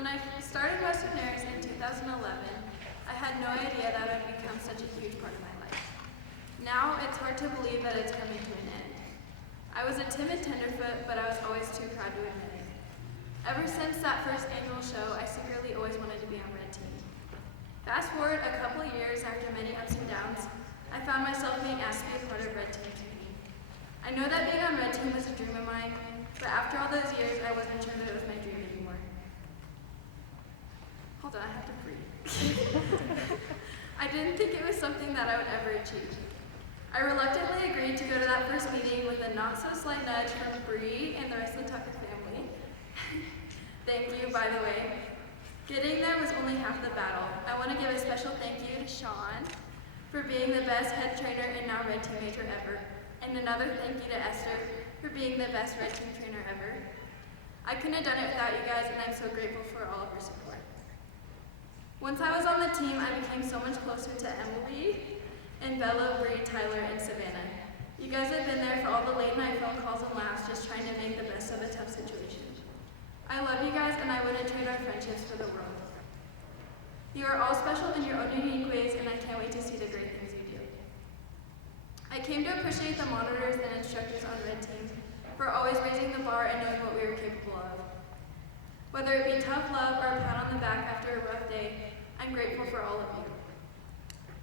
When I started Western Airs in 2011, I had no idea that it would become such a huge part of my life. Now, it's hard to believe that it's coming to an end. I was a timid tenderfoot, but I was always too proud to admit it. Ever since that first annual show, I secretly always wanted to be on Red Team. Fast forward a couple of years after many ups and downs, I found myself being asked to be a part of Red Team TV. I know that being on Red Team was a dream of mine, but after all those years, I wasn't sure that it was my dream anymore. Hold on, I have to breathe. I didn't think it was something that I would ever achieve. I reluctantly agreed to go to that first meeting with a not-so-slight nudge from Bree and the rest of the Tucker family. Thank you, by the way. Getting there was only half the battle. I want to give a special thank you to Sean for being the best head trainer and now Red Team major ever, and another thank you to Esther for being the best Red Team trainer ever. I couldn't have done it without you guys, and I'm so grateful for all of your support. Once I was on the team, I became so much closer to Emily and Bella, Bree, Tyler, and Savannah. You guys have been there for all the late night phone calls and laughs, just trying to make the best of a tough situation. I love you guys, and I wouldn't trade our friendships for the world. You are all special in your own unique ways, and I can't wait to see the great things you do. I came to appreciate the monitors and instructors on Red Team for always raising the bar and knowing what we were capable of. Whether it be tough love or a pat on the back after a rough day, I'm grateful for all of you.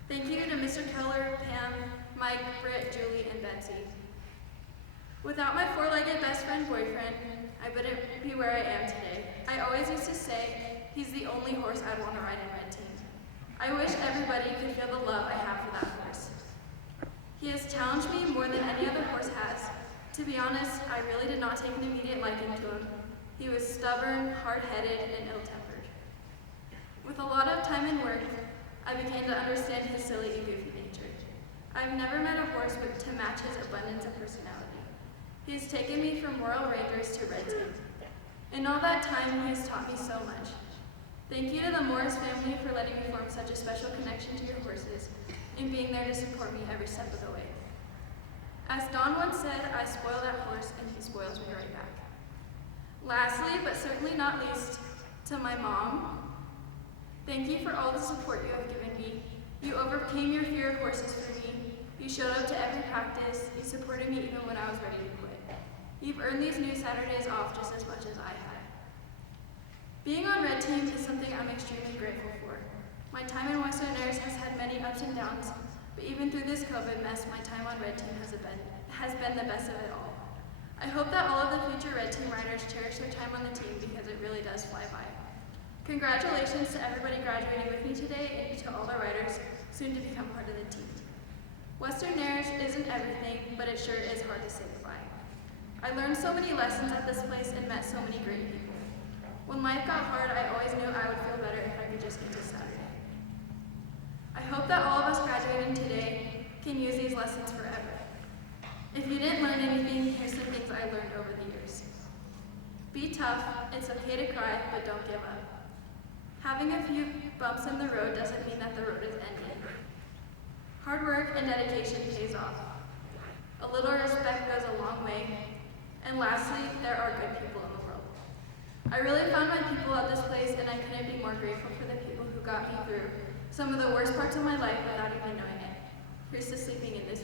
Thank you to Mr. Keller, Pam, Mike, Britt, Julie, and Betsy. Without my four-legged best friend boyfriend, I wouldn't be where I am today. I always used to say, he's the only horse I'd want to ride in Red Team. I wish everybody could feel the love I have for that horse. He has challenged me more than any other horse has. To be honest, I really did not take an immediate liking to him. He was stubborn, hard-headed, and ill-tempered. With a lot of time and work, I began to understand his silly and goofy nature. I've never met a horse to match his abundance of personality. He has taken me from Royal Rangers to Red Team. In all that time, he has taught me so much. Thank you to the Morris family for letting me form such a special connection to your horses and being there to support me every step of the way. As Don once said, I spoil that horse and he spoils me right back. Lastly, but certainly not least, to my mom, thank you for all the support you have given me. You overcame your fear of horses for me. You showed up to every practice. You supported me even when I was ready to quit. You've earned these new Saturdays off just as much as I had. Being on Red Team is something I'm extremely grateful for. My time in Western Airs has had many ups and downs, but even through this COVID mess, my time on Red Team has been the best of it all. I hope that all of the future Red Team riders cherish their time on the team because it really does fly by. Congratulations to everybody graduating with me today and to all the riders soon to become part of the team. Western Airs isn't everything, but it sure is hard to say goodbye. I learned so many lessons at this place and met so many great people. When life got hard, I always knew I would feel better if I could just get to Saturday. I hope that all of us graduating today can use these lessons forever. If you didn't learn anything, here's some things I learned over the years. Be tough, it's okay to cry, but don't give up. Having a few bumps in the road doesn't mean that the road is ending. Hard work and dedication pays off. A little respect goes a long way. And lastly, there are good people in the world. I really found my people at this place, and I couldn't be more grateful for the people who got me through some of the worst parts of my life without even knowing it. Here's to sleeping in this